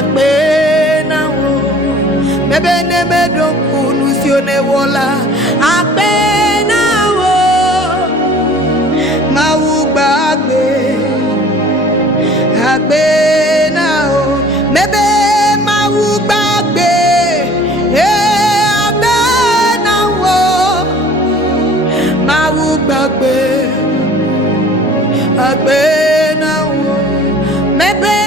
Akbena wo mebene medoku nusione wola akbena wo mawugbagbe akbena wo mebe mawugbagbe akbena wo mawugbagbe akbena wo mebe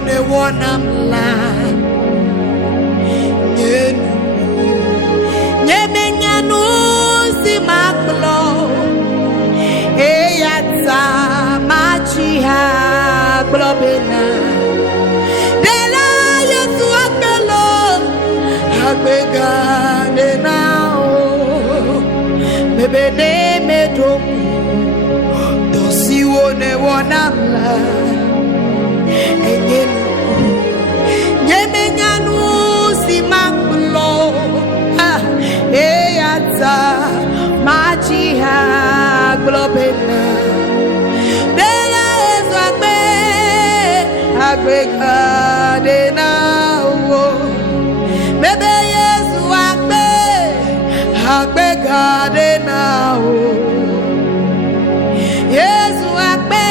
ne wonam la nyenu si maklo eyata machiha globena dela yesu akelo agbega de nao mebene medom dosi wone wonam la Yemenyanu si maklo eyata machiha globena dela ezagbe agbeka de nawo bebe yesu agbe agbeka de nawo yesu agbe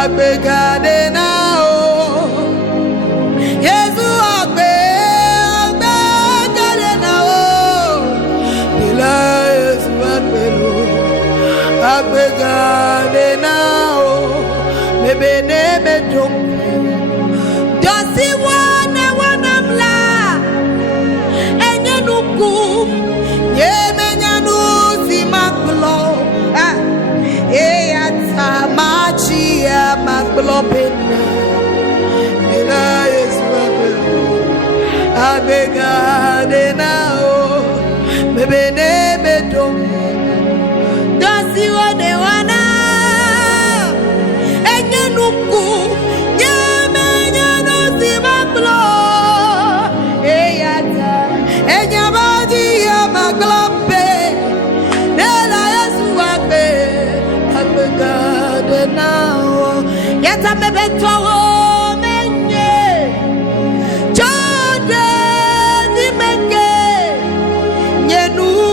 agbeka de nawo Agbegade now, maybe never do. Just see one I'm la, and you know, Yemenu see Maclo, Machia Maclopina, Agbegade now, maybe never do. See what they wanna, and you know, yeah, no see my blood, and your body, my globe, then I I'm a god now, yet I'm a better woman, Jordan, the man, you know.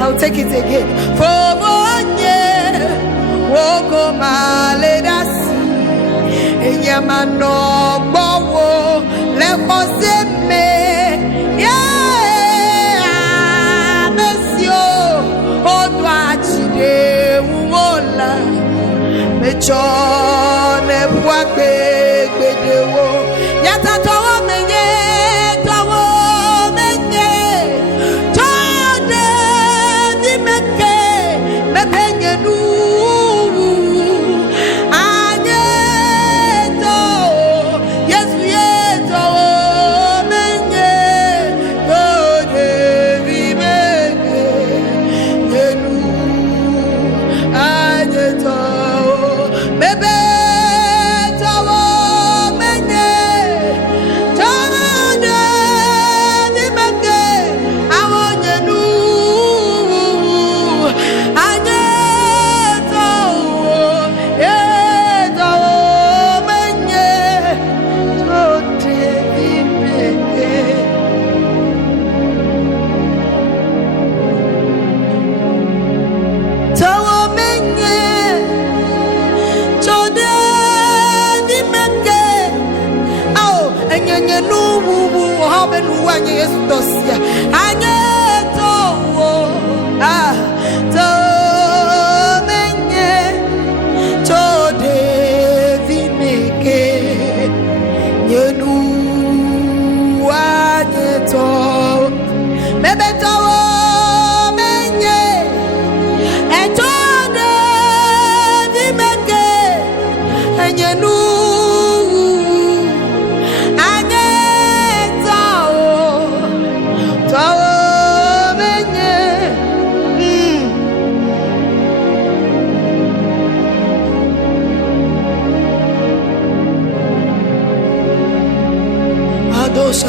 I'll take it again. For woko maledasi enyamano bowo lekoseme yeah mesio odwachide wola mecho ne bwagbe gbedewo yata towo menye Penye nu anye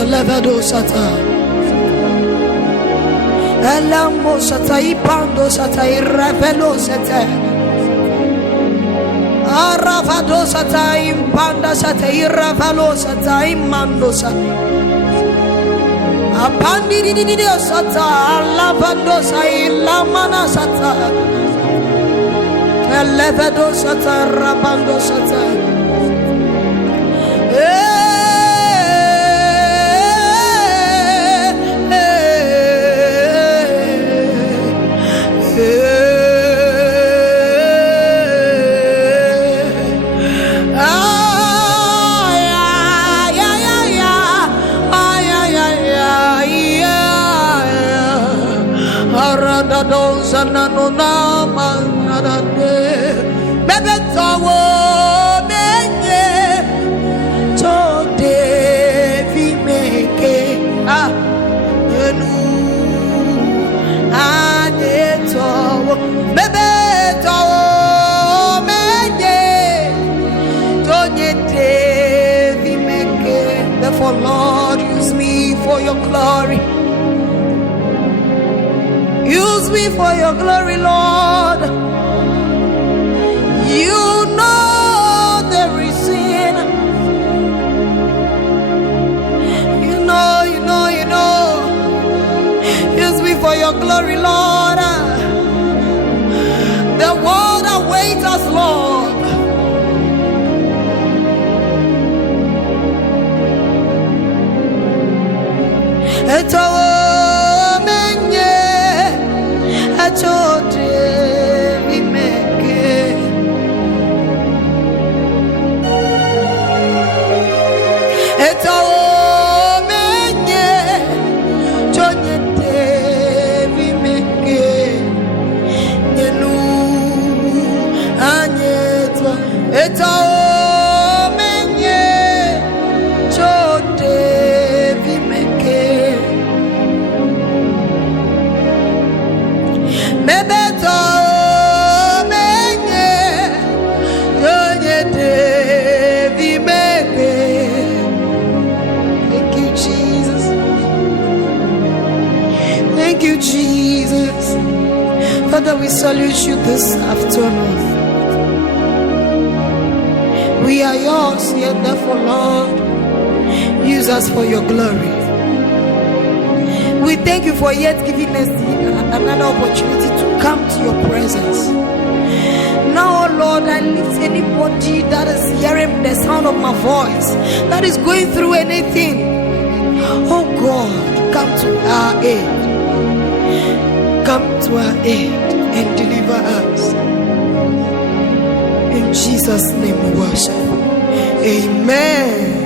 Levado sata elamo sata ipando sata irrevelo sata arafado sata impanda sata irrevelo sata imando sata apandi di sata alavando sata ilamana sata elevado sata rabando sata Therefore, Lord, use me for your glory. Use me for your glory, Lord. You know the reason. You know. Use me for your glory, Lord. The world awaits us, Lord. It's all menye, it's all we make it. It's all menye, we make it. Yenu anyetwa, it's all. Jesus, Father, we salute you this afternoon. We are yours, yet therefore, Lord, use us for your glory. We thank you for yet giving us another opportunity to come to your presence. Now, oh Lord, I lift anybody that is hearing the sound of my voice, that is going through anything. Oh God, come to our aid. Come to our aid and deliver us. In Jesus' name we worship. Amen.